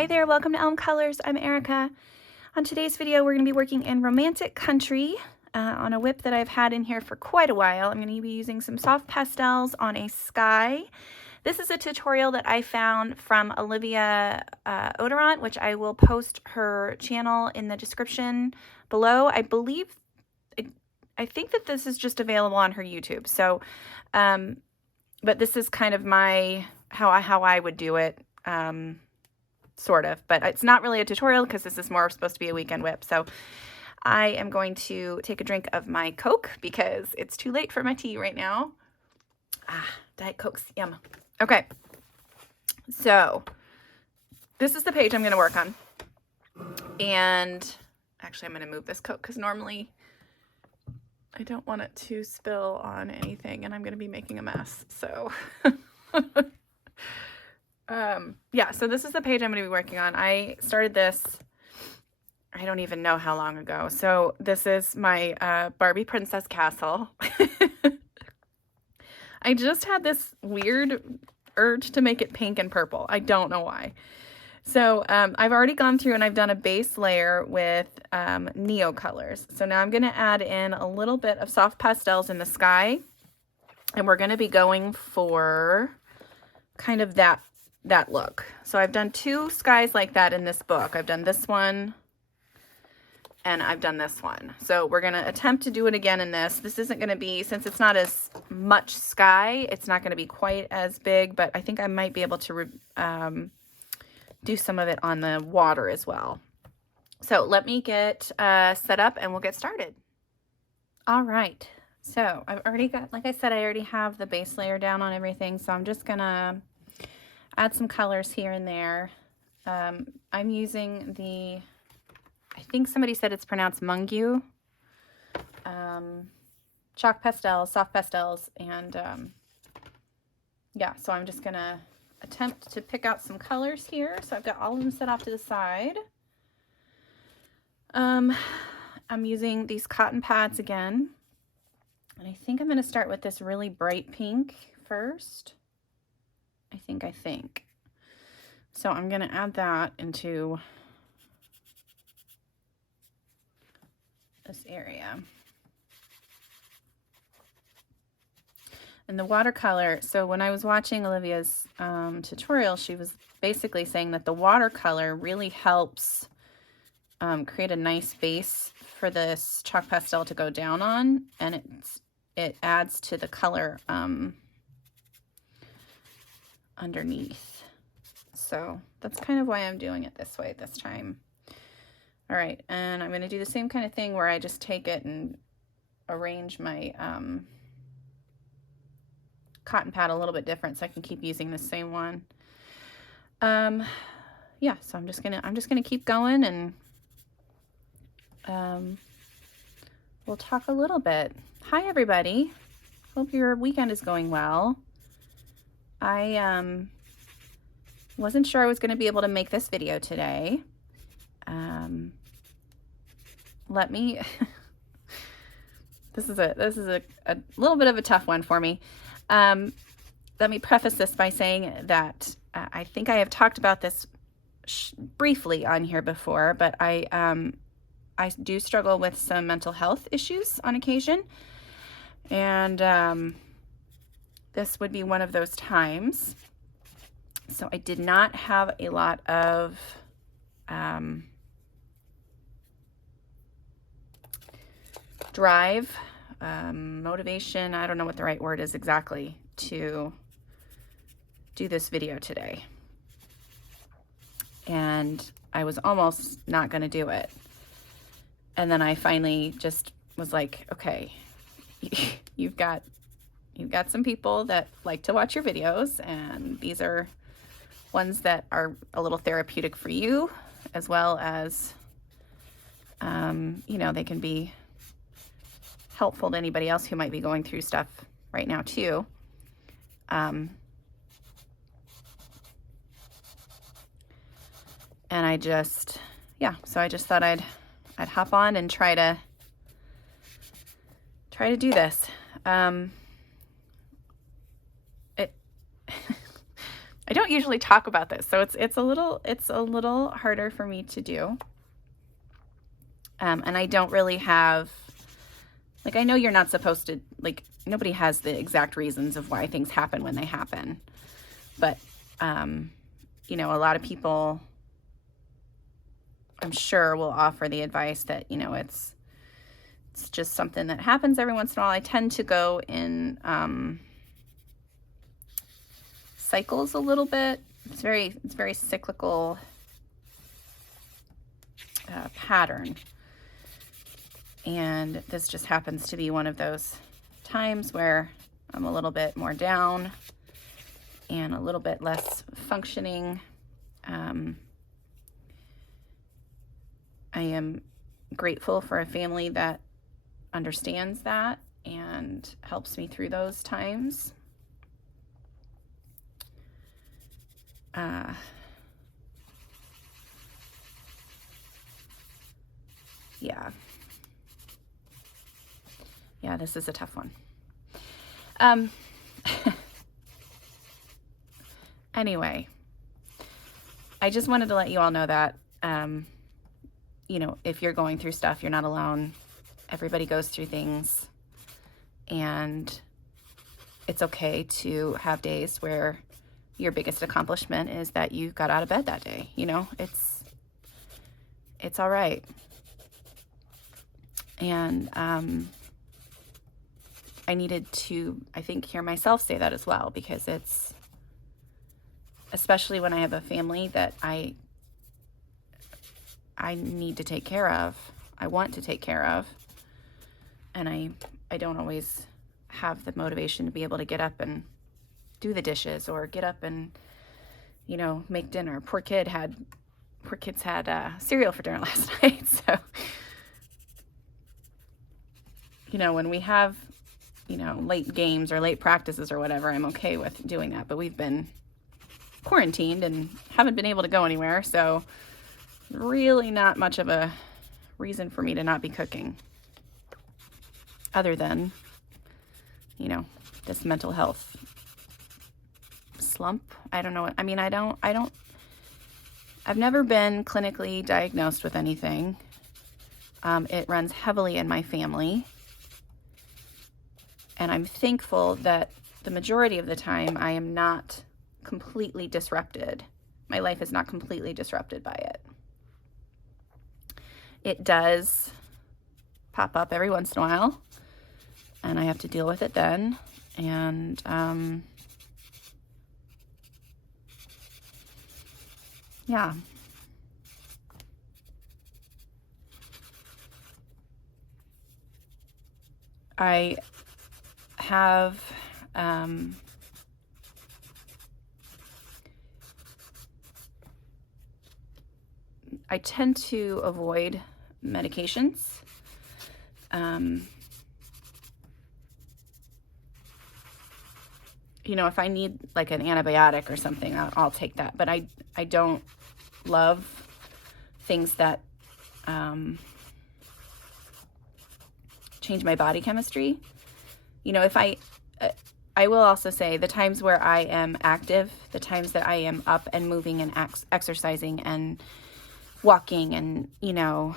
Hi there, welcome to Elm Colors. I'm Erica. On today's video, we're going to be working in Romantic Country on a WIP that I've had in here for quite a while. I'm going to be using some soft pastels on a sky. This is a tutorial that I found from Olivia Odorant, which I will post her channel in the description below. I think that this is just available on her YouTube. So, but this is kind of how I would do it. Sort of, but it's not really a tutorial because this is more supposed to be a weekend whip. So I am going to take a drink of my Coke because it's too late for my tea right now. Diet Coke's yum. Okay, so this is the page I'm going to work on. And actually I'm going to move this Coke because normally I don't want it to spill on anything and I'm going to be making a mess. So yeah, so this is the page I'm going to be working on. I started this, I don't even know how long ago. So this is my Barbie Princess Castle. I just had this weird urge to make it pink and purple. I don't know why. So I've already gone through and I've done a base layer with Neo colors. So now I'm going to add in a little bit of soft pastels in the sky. And we're going to be going for kind of that look. So I've done two skies like that in this book. I've done this one and I've done this one. So we're going to attempt to do it again in this. This isn't going to be, since it's not as much sky, it's not going to be quite as big, but I think I might be able to do some of it on the water as well. So let me get set up and we'll get started. All right. So I've already got, like I said, I already have the base layer down on everything. So I'm just going to add some colors here and there. I'm using I think somebody said it's pronounced Mungu. Chalk pastels, soft pastels, and yeah, so I'm just gonna attempt to pick out some colors here. So I've got all of them set off to the side. I'm using these cotton pads again. And I think I'm gonna start with this really bright pink first. I think. So I'm going to add that into this area. And the watercolor, so when I was watching Olivia's tutorial, she was basically saying that the watercolor really helps create a nice base for this chalk pastel to go down on, and it adds to the color underneath. So that's kind of why I'm doing it this way this time. All right, and I'm going to do the same kind of thing where I just take it and arrange my cotton pad a little bit different so I can keep using the same one. Yeah, so I'm just gonna keep going, and we'll talk a little bit. Hi everybody, hope your weekend is going well. I wasn't sure I was going to be able to make this video today. Let me this is a little bit of a tough one for me. Let me preface this by saying that I think I have talked about this briefly on here before, but I do struggle with some mental health issues on occasion, and this would be one of those times. So I did not have a lot of drive, motivation, I don't know what the right word is exactly, to do this video today. And I was almost not going to do it. And then I finally just was like, okay, you've got some people that like to watch your videos, and these are ones that are a little therapeutic for you, as well as, you know, they can be helpful to anybody else who might be going through stuff right now too. And I just, yeah, so I just thought I'd hop on and try to do this. I don't usually talk about this, so it's a little harder for me to do. And I don't really have, like, I know you're not supposed to, like, nobody has the exact reasons of why things happen when they happen. But, you know, a lot of people, I'm sure, will offer the advice that, you know, it's just something that happens every once in a while. I tend to go in cycles a little bit. It's very cyclical pattern. And this just happens to be one of those times where I'm a little bit more down and a little bit less functioning. I am grateful for a family that understands that and helps me through those times. Yeah, this is a tough one. Anyway, I just wanted to let you all know that, you know, if you're going through stuff, you're not alone. Everybody goes through things, and it's okay to have days where your biggest accomplishment is that you got out of bed that day. You know, it's all right. And I needed to, I think, hear myself say that as well, because it's, especially when I have a family that I need to take care of, I want to take care of, and I don't always have the motivation to be able to get up and do the dishes or get up and, you know, make dinner. Poor kids had cereal for dinner last night. So, you know, when we have, you know, late games or late practices or whatever, I'm okay with doing that. But we've been quarantined and haven't been able to go anywhere. So really not much of a reason for me to not be cooking, other than, you know, this mental health slump. I don't know what, I mean, I've never been clinically diagnosed with anything. It runs heavily in my family. And I'm thankful that the majority of the time I am not completely disrupted. My life is not completely disrupted by it. It does pop up every once in a while, and I have to deal with it then. And yeah. I have I tend to avoid medications. You know, if I need like an antibiotic or something, I'll take that. But I don't love things that change my body chemistry. You know, if I will also say the times where I am active, the times that I am up and moving and exercising and walking and, you know,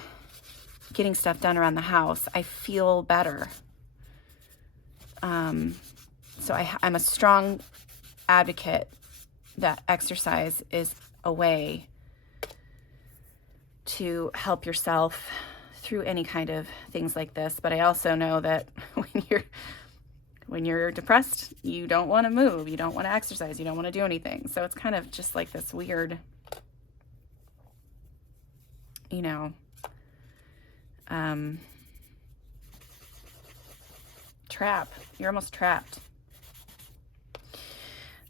getting stuff done around the house, I feel better. So I'm a strong advocate that exercise is a way to help yourself through any kind of things like this. But I also know that when you're depressed, you don't want to move, you don't want to exercise, you don't want to do anything. So it's kind of just like this weird, you know, trap. You're almost trapped.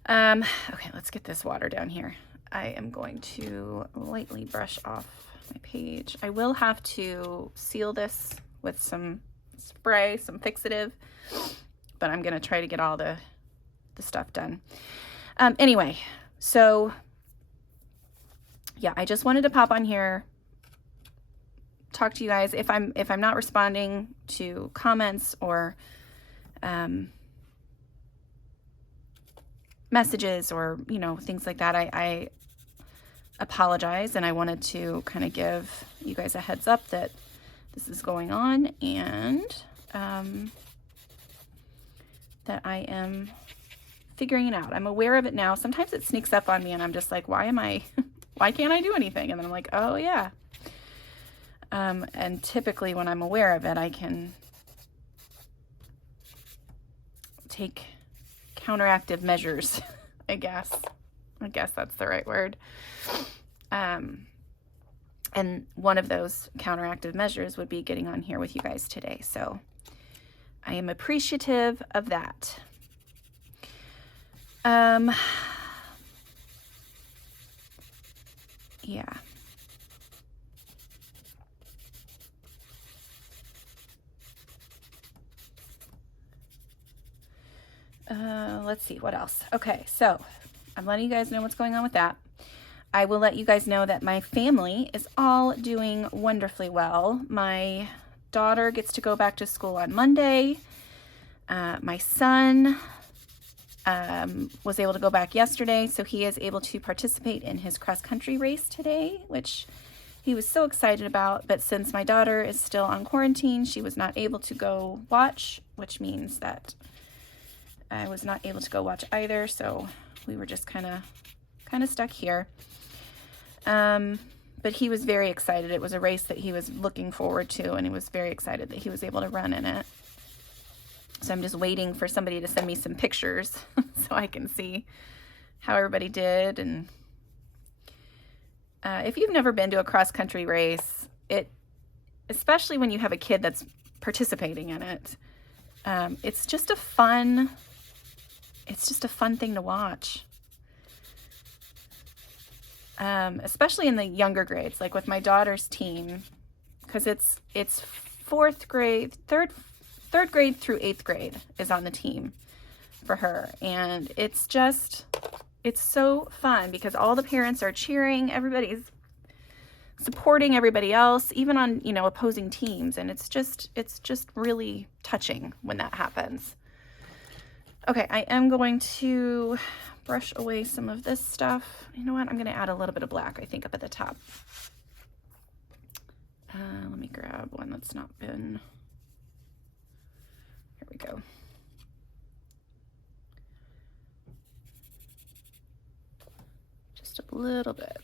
Okay, let's get this water down here. I am going to lightly brush off my page. I will have to seal this with some spray, some fixative, but I'm going to try to get all the stuff done. Anyway, so yeah, I just wanted to pop on here, talk to you guys. If I'm not responding to comments or messages or, you know, things like that, I apologize, and I wanted to kind of give you guys a heads up that this is going on, and that I am figuring it out. I'm aware of it now. Sometimes it sneaks up on me and I'm just like, why can't I do anything? And then I'm like, oh yeah. And typically when I'm aware of it, I can take counteractive measures, I guess that's the right word. And one of those counteractive measures would be getting on here with you guys today. So I am appreciative of that. Yeah. Let's see what else. Okay, so I'm letting you guys know what's going on with that. I will let you guys know that my family is all doing wonderfully well. My daughter gets to go back to school on Monday. My son was able to go back yesterday, so he is able to participate in his cross-country race today, which he was so excited about. But since my daughter is still on quarantine, she was not able to go watch, which means that I was not able to go watch either, so we were just kind of stuck here. But he was very excited. It was a race that he was looking forward to, and he was very excited that he was able to run in it. So I'm just waiting for somebody to send me some pictures so I can see how everybody did. And if you've never been to a cross-country race, especially when you have a kid that's participating in it, it's just a fun thing to watch. Especially in the younger grades, like with my daughter's team, because it's third grade through 8th grade is on the team for her, and it's so fun because all the parents are cheering, everybody's supporting everybody else, even on, you know, opposing teams, and it's just really touching when that happens. Okay, I am going to brush away some of this stuff. You know what? I'm going to add a little bit of black, I think, up at the top. Let me grab one that's not been... Here we go. Just a little bit.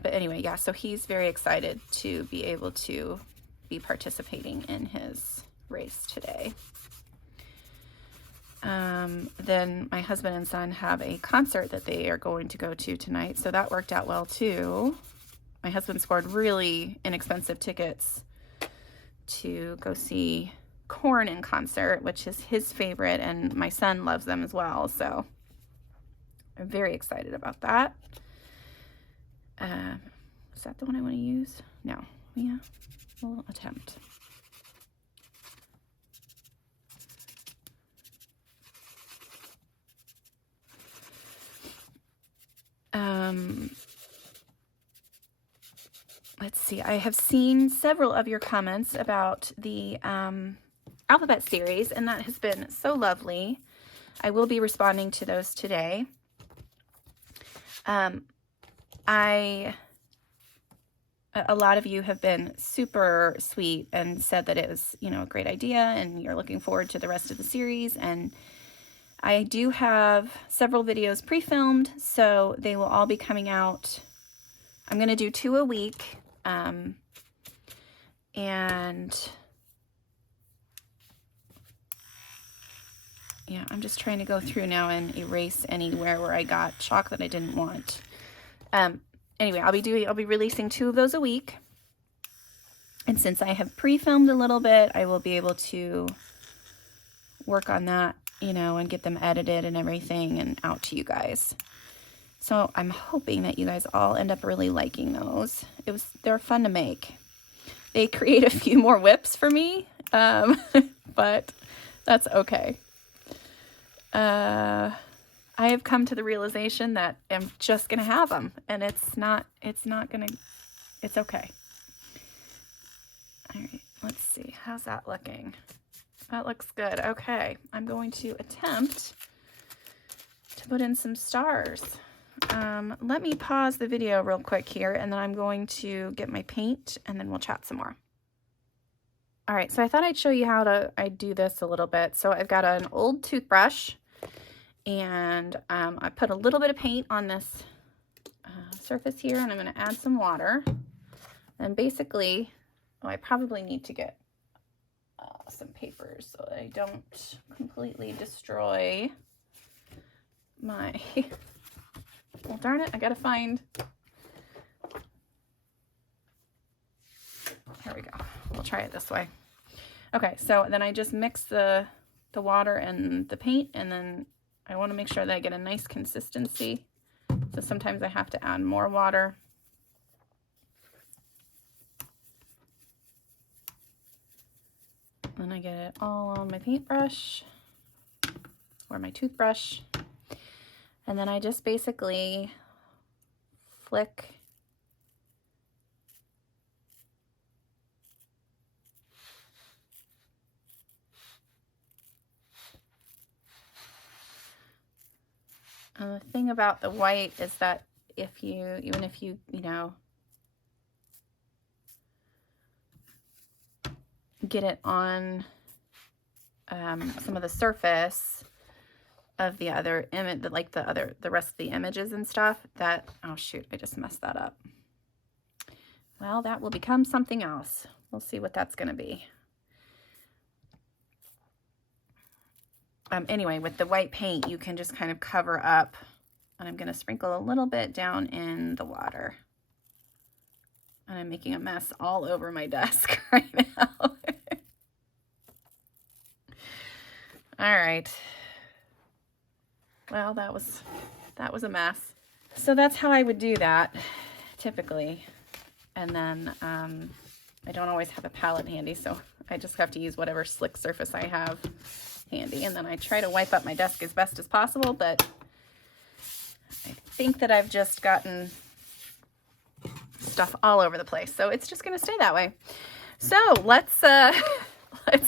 But anyway, yeah, so he's very excited to be able to be participating in his race today. Then my husband and son have a concert that they are going to go to tonight, so that worked out well too. My husband scored really inexpensive tickets to go see Korn in concert, which is his favorite, and my son loves them as well, so I'm very excited about that. Is that the one I want to use? No. Yeah, we'll attempt. Let's see. I have seen several of your comments about the alphabet series, and that has been so lovely. I will be responding to those today. A lot of you have been super sweet and said that it was, you know, a great idea and you're looking forward to the rest of the series. And I do have several videos pre-filmed, so they will all be coming out. I'm going to do 2 a week. And yeah, I'm just trying to go through now and erase anywhere where I got chalk that I didn't want. Anyway, I'll be releasing 2 of those a week. And since I have pre-filmed a little bit, I will be able to work on that, you know, and get them edited and everything and out to you guys. So I'm hoping that you guys all end up really liking those. They're fun to make. They create a few more whips for me, but that's okay. I have come to the realization that I'm just going to have them, and it's okay. All right. Let's see, how's that looking? That looks good. Okay, I'm going to attempt to put in some stars. Let me pause the video real quick here, and then I'm going to get my paint, and then we'll chat some more. All right, so I thought I'd show you how I do this a little bit. So I've got an old toothbrush, and I put a little bit of paint on this surface here, and I'm going to add some water. And basically, I probably need to get some papers so that I don't completely destroy my... Well, darn it, I gotta find... Here we go. We'll try it this way. Okay, so then I just mix the water and the paint, and then I want to make sure that I get a nice consistency. So sometimes I have to add more water. Then I get it all on my paintbrush or my toothbrush. And then I just basically flick and the thing about the white is that even if you get it on some of the surface of the other image, like the rest of the images and stuff, that, oh shoot, I just messed that up. Well, that will become something else. We'll see what that's going to be. Anyway, with the white paint, you can just kind of cover up, and I'm going to sprinkle a little bit down in the water. And I'm making a mess all over my desk right now. All right. Well, that was a mess. So that's how I would do that typically. And then I don't always have a palette handy, so I just have to use whatever slick surface I have handy. And then I try to wipe up my desk as best as possible, but I think that I've just gotten stuff all over the place. So it's just going to stay that way. So let's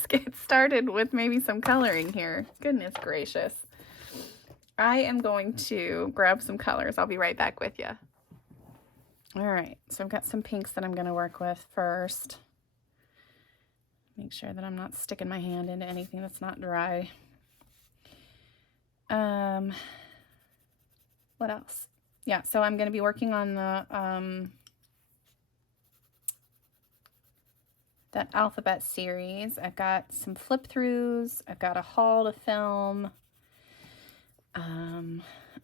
get started with maybe some coloring here. Goodness gracious. I am going to grab some colors. I'll be right back with you. All right, so I've got some pinks that I'm going to work with first. Make sure that I'm not sticking my hand into anything that's not dry. What else? Yeah, so I'm going to be working on the that alphabet series. I've got some flip throughs. I've got a haul to film.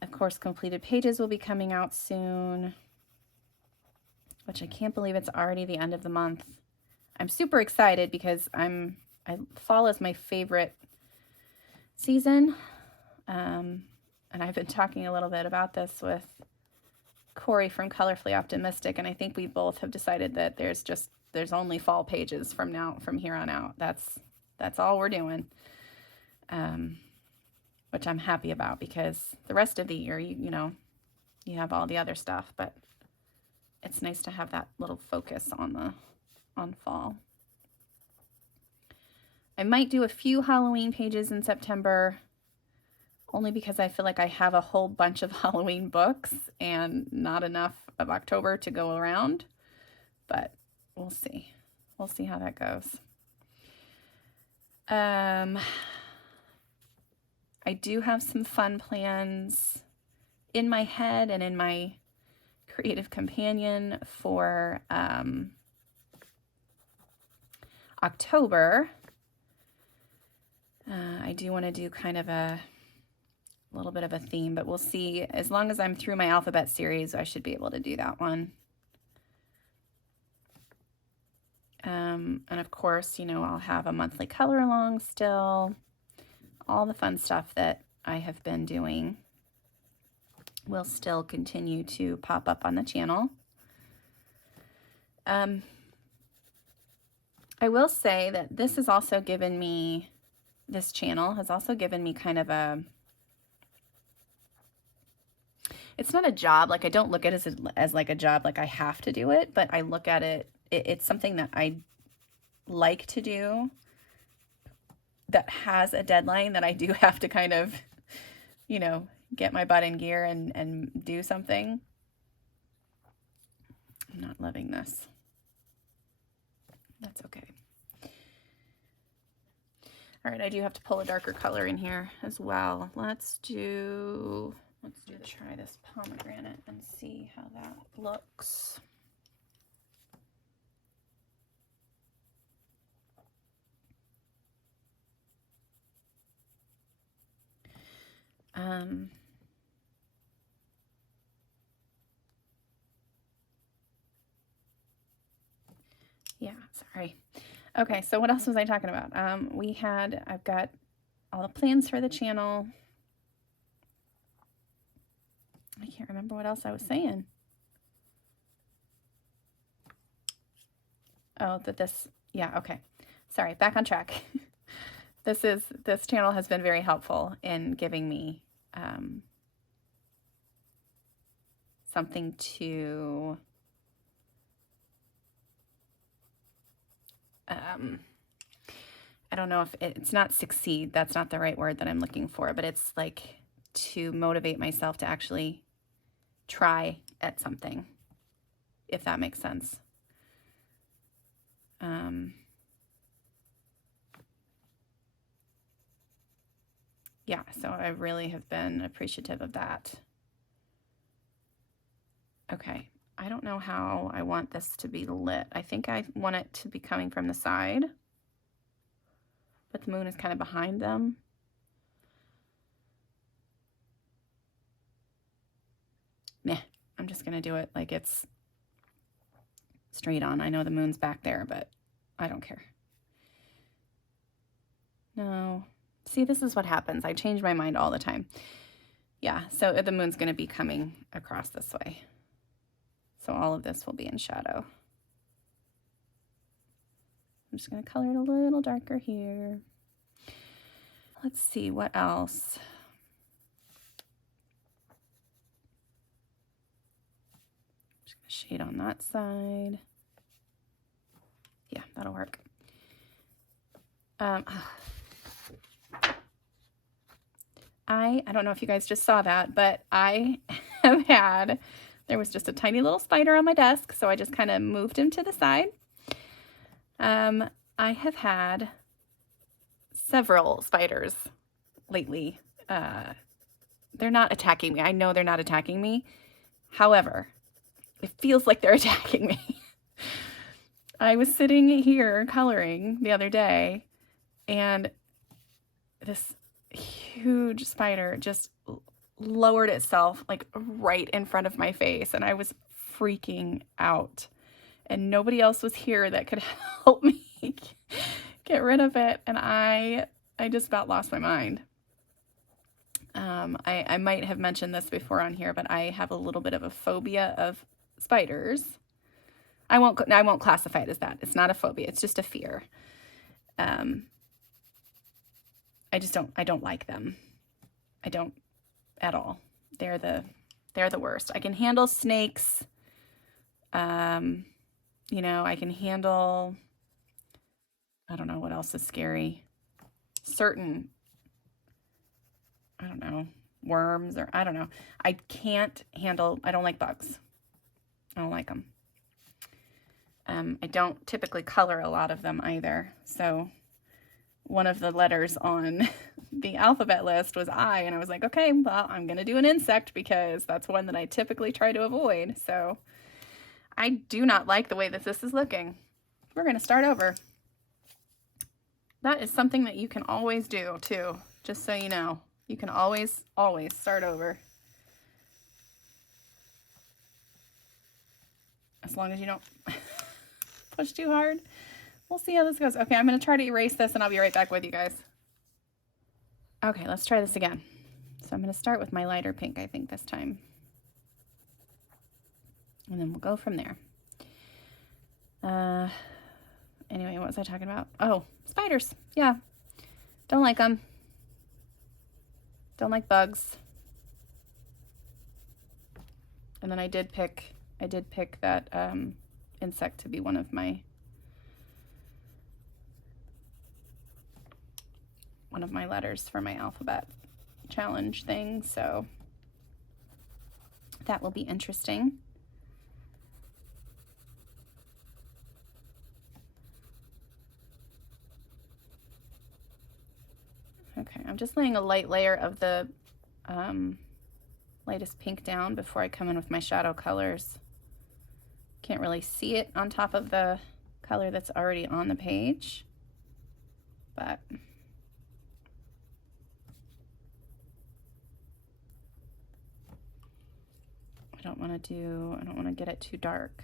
Of course, completed pages will be coming out soon, which I can't believe it's already the end of the month. I'm super excited because fall is my favorite season. And I've been talking a little bit about this with Corey from Colorfully Optimistic, and I think we both have decided that there's only fall pages from here on out. That's all we're doing. Which I'm happy about, because the rest of the year, you have all the other stuff, but it's nice to have that little focus on fall. I might do a few Halloween pages in September, only because I feel like I have a whole bunch of Halloween books and not enough of October to go around, but we'll see. We'll see how that goes. I do have some fun plans in my head and in my creative companion for October. I do want to do kind of a little bit of a theme, but we'll see. As long as I'm through my alphabet series, I should be able to do that one. And of course, I'll have a monthly color along still. All the fun stuff that I have been doing will still continue to pop up on the channel. I will say that this channel has also given me kind of it's not a job. Like, I don't look at it as like a job, like I have to do it, but I look at it, it's something that I like to do that has a deadline that I do have to kind of, you know, get my butt in gear and do something. I'm not loving this. That's okay. All right, I do have to pull a darker color in here as well. Let's try this pomegranate and see how that looks. Yeah, sorry. Okay, so what else was I talking about? I've got all the plans for the channel. I can't remember what else I was saying. Oh, yeah, okay. Sorry, back on track. This channel has been very helpful in giving me something to I don't know if it's not succeed, that's not the right word that I'm looking for, but it's like to motivate myself to actually try at something, if that makes sense. Yeah, so I really have been appreciative of that. Okay, I don't know how I want this to be lit. I think I want it to be coming from the side, but the moon is kind of behind them. Nah, I'm just gonna do it like it's straight on. I know the moon's back there, but I don't care. No, see, this is what happens. I change my mind all the time. Yeah, so the moon's gonna be coming across this way. So all of this will be in shadow. I'm just gonna color it a little darker here. Let's see, what else? Just gonna shade on that side. Yeah, that'll work. I don't know if you guys just saw that, but I have had, there was just a tiny little spider on my desk, so I just kind of moved him to the side. I have had several spiders lately. They're not attacking me. I know they're not attacking me. However, it feels like they're attacking me. I was sitting here coloring the other day, and this huge spider just lowered itself like right in front of my face, and I was freaking out, and nobody else was here that could help me get rid of it, and I just about lost my mind. I might have mentioned this before on here, but I have a little bit of a phobia of spiders. I won't classify it as that. It's not a phobia. It's just a fear. I don't like them. I don't at all. They're the worst. I can handle snakes. You know, I can handle, I don't know what else is scary. Certain, I don't know, worms, or I don't know. I don't like bugs. I don't like them. I don't typically color a lot of them either. So one of the letters on the alphabet list was I, and I was like, okay, well, I'm going to do an insect because that's one that I typically try to avoid. So I do not like the way that this is looking. We're going to start over. That is something that you can always do too, just so you know. You can always start over. As long as you don't push too hard. We'll see how this goes. Okay, I'm going to try to erase this and I'll be right back with you guys. Okay, let's try this again. So I'm going to start with my lighter pink, I think, this time. And then we'll go from there. Anyway, what was I talking about? Oh, spiders. Yeah. Don't like them. Don't like bugs. And then I did pick that insect to be one of my one of my letters for my alphabet challenge thing, so that will be interesting. Okay, I'm just laying a light layer of the lightest pink down before I come in with my shadow colors. Can't really see it on top of the color that's already on the page, but I don't want to get it too dark.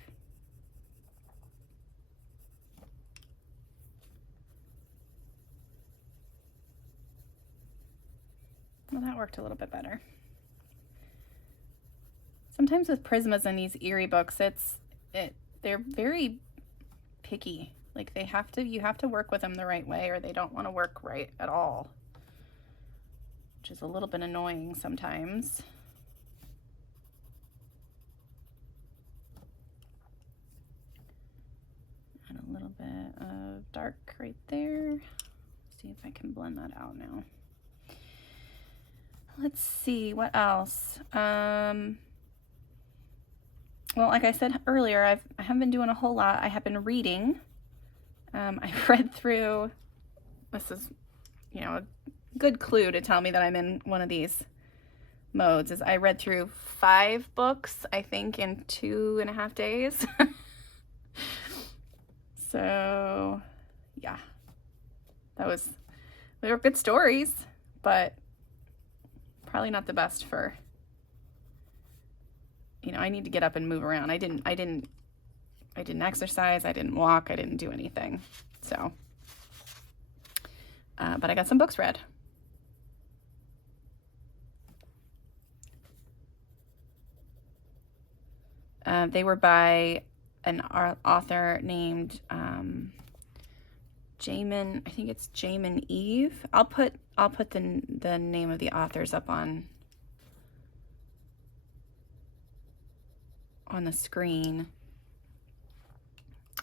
Well, that worked a little bit better. Sometimes with Prismas in these Eriy books, they're very picky. Like you have to work with them the right way, or they don't want to work right at all, which is a little bit annoying sometimes. Add a little bit of dark right there. See if I can blend that out now. Let's see, what else? Well, like I said earlier, I haven't been doing a whole lot. I have been reading. I've read through, this is, a good clue to tell me that I'm in one of these modes, is I read through 5 books, I think, in 2.5 days. So, yeah, they were good stories, but probably not the best for, I need to get up and move around. I didn't exercise, I didn't walk, I didn't do anything. So, but I got some books read. They were by an author named Jamin, I think it's Jamin Eve. I'll put the name of the authors up on the screen.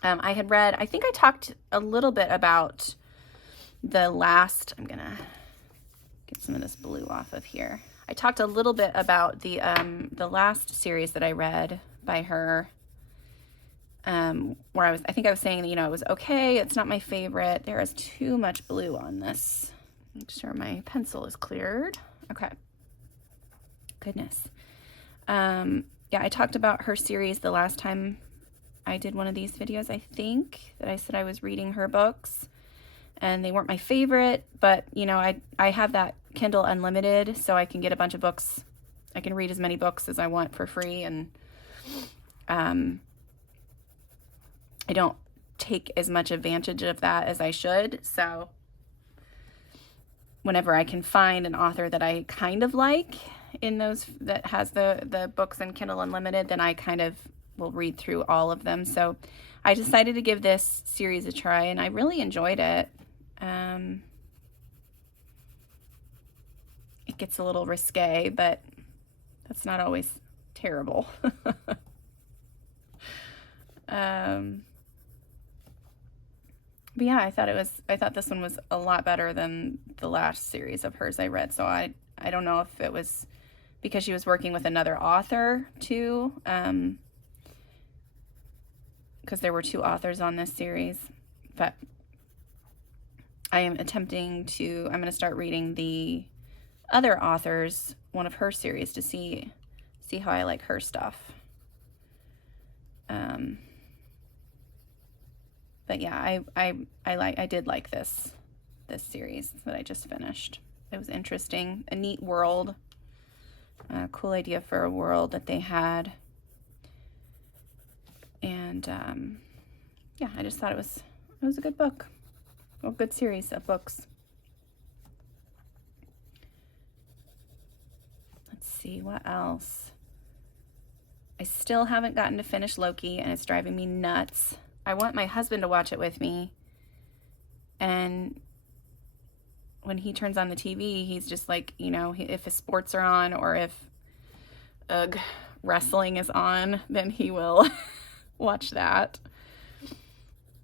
I had read, I think I talked a little bit about the last, I'm gonna get some of this blue off of here. I talked a little bit about the last series that I read by her, where I think I was saying that, it was okay, it's not my favorite. There is too much blue on this. Make sure my pencil is cleared. Okay. Goodness. Yeah, I talked about her series the last time I did one of these videos, I think, that I said I was reading her books, and they weren't my favorite, but, I have that Kindle Unlimited, so I can get a bunch of books. I can read as many books as I want for free, and I don't take as much advantage of that as I should, so whenever I can find an author that I kind of like in those that has the books in Kindle Unlimited, then I kind of will read through all of them. So I decided to give this series a try, and I really enjoyed it. It gets a little risque, but that's not always terrible. But yeah, I thought this one was a lot better than the last series of hers I read. So I don't know if it was because she was working with another author too, because there were 2 authors on this series, but I am I'm going to start reading the other author's, one of her series, to see how I like her stuff. But yeah, I did like this series that I just finished. It was interesting, a neat world, a cool idea for a world that they had, and yeah, I just thought it was a good book, a good series of books. Let's see what else. I still haven't gotten to finish Loki, and it's driving me nuts. I want my husband to watch it with me, and when he turns on the TV, he's just like, if his sports are on, or if wrestling is on, then he will watch that.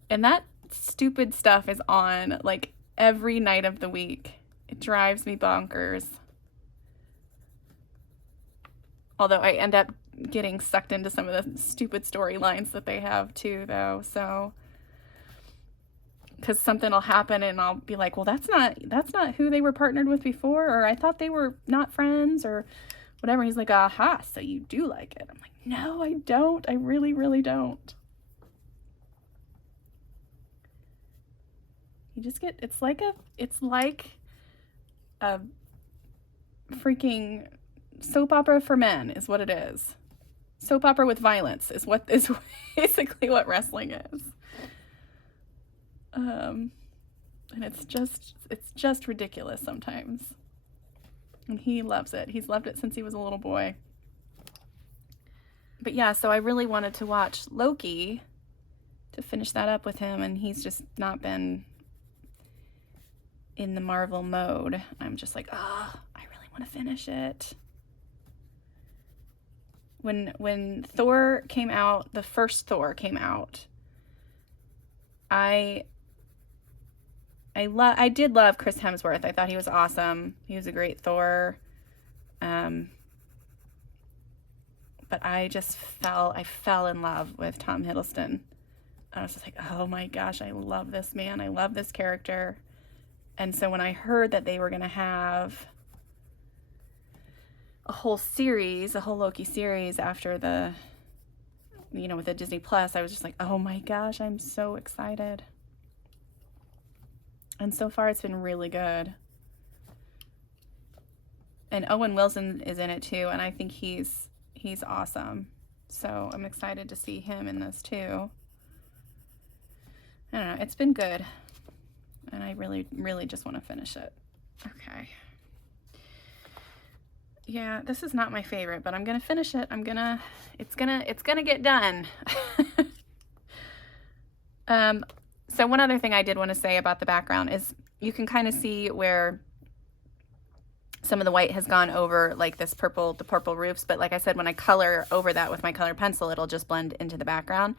And that stupid stuff is on like every night of the week. It drives me bonkers. Although I end up getting sucked into some of the stupid storylines that they have too, though. So, because something will happen and I'll be like, well, that's not who they were partnered with before, or I thought they were not friends, or whatever. He's like, aha, so you do like it. I'm like, no, I don't. I really, really don't. You just get, it's like a freaking soap opera for men is what it is. Soap opera with violence is basically what wrestling is. And it's just ridiculous sometimes. And he loves it. He's loved it since he was a little boy. But yeah, so I really wanted to watch Loki to finish that up with him, and he's just not been in the Marvel mode. I'm just like, oh, I really want to finish it. When Thor came out, the first Thor came out, I did love Chris Hemsworth. I thought he was awesome. He was a great Thor. But I fell in love with Tom Hiddleston. I was just like, oh my gosh, I love this man. I love this character. And so when I heard that they were going to have a whole Loki series after with the Disney Plus, I was just like, oh my gosh, I'm so excited. And so far it's been really good. And Owen Wilson is in it too, and I think he's awesome. So I'm excited to see him in this too. I don't know, it's been good. And I really, really just want to finish it. Okay. Yeah, this is not my favorite, but I'm gonna finish it. It's gonna get done. So one other thing I did want to say about the background is you can kind of see where some of the white has gone over like the purple roofs. But like I said, when I color over that with my colored pencil, it'll just blend into the background.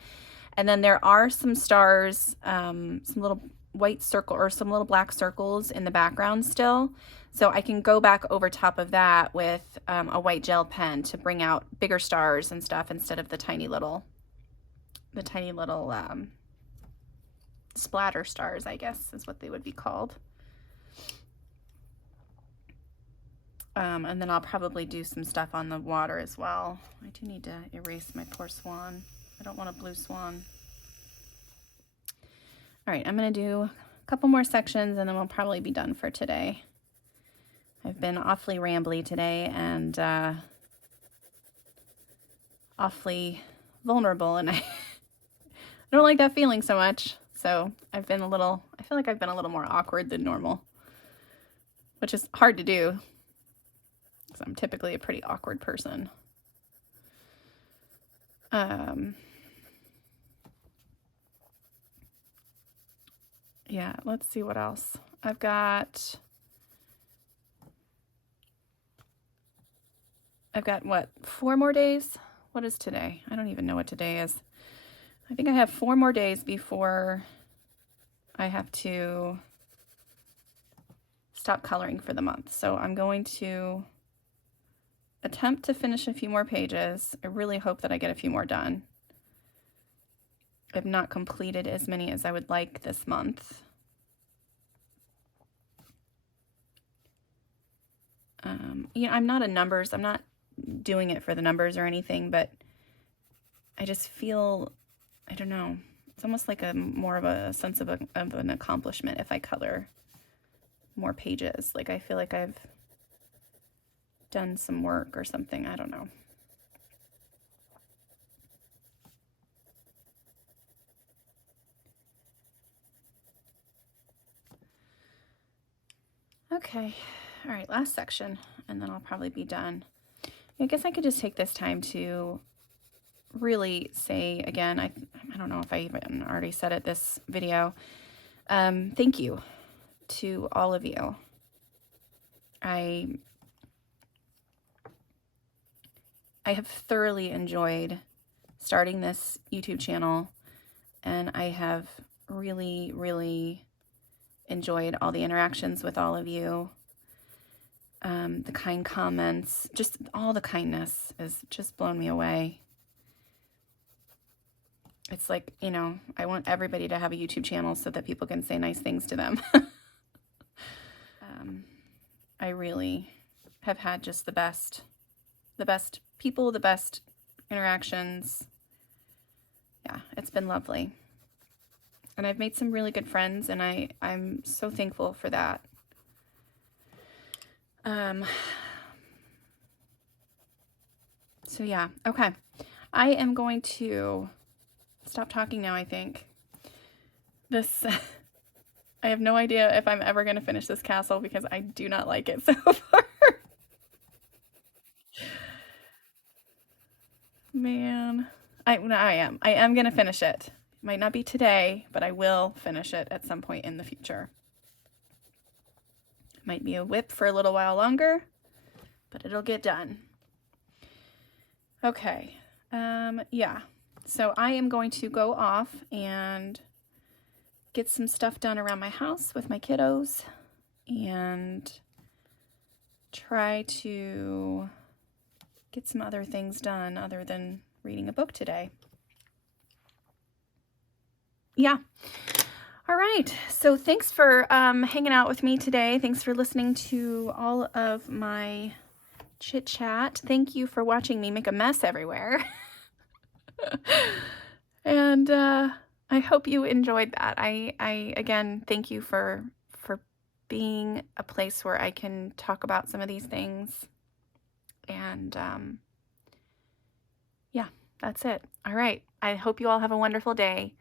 And then there are some stars, some little white circle or some little black circles in the background still. So I can go back over top of that with a white gel pen to bring out bigger stars and stuff instead of the tiny little splatter stars, I guess is what they would be called. And then I'll probably do some stuff on the water as well. I do need to erase my poor swan. I don't want a blue swan. All right, I'm going to do a couple more sections and then we'll probably be done for today. I've been awfully rambly today and awfully vulnerable, and I don't like that feeling so much. So I feel like I've been a little more awkward than normal, which is hard to do because I'm typically a pretty awkward person. Yeah, let's see what else. I've got what, 4 more days? What is today? I don't even know what today is. I think I have 4 more days before I have to stop coloring for the month. So I'm going to attempt to finish a few more pages. I really hope that I get a few more done. I've not completed as many as I would like this month. I'm not I'm not doing it for the numbers or anything, but I just feel, I don't know, it's almost like more of a sense of an accomplishment if I color more pages. Like I feel like I've done some work or something. I don't know. Okay, all right, last section, and then I'll probably be done. I guess I could just take this time to really say again, I don't know if I even already said it this video, thank you to all of you. I have thoroughly enjoyed starting this YouTube channel, and I have really, really enjoyed all the interactions with all of you. the kind comments, just all the kindness has just blown me away. It's like, you know, I want everybody to have a YouTube channel so that people can say nice things to them. I really have had just the best people, the best interactions. Yeah, it's been lovely. And I've made some really good friends, and I'm so thankful for that. So yeah, okay. I am going to stop talking now, I think. I have no idea if I'm ever going to finish this castle because I do not like it so far. Man, I am going to finish it. Might not be today, but I will finish it at some point in the future. Might be a WIP for a little while longer, but it'll get done. Okay, yeah. So I am going to go off and get some stuff done around my house with my kiddos and try to get some other things done other than reading a book today. Yeah. All right. So thanks for hanging out with me today. Thanks for listening to all of my chit chat. Thank you for watching me make a mess everywhere. And I hope you enjoyed that. I again thank you for being a place where I can talk about some of these things. And yeah, that's it. All right. I hope you all have a wonderful day.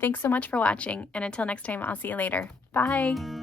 Thanks so much for watching, and until next time, I'll see you later. Bye.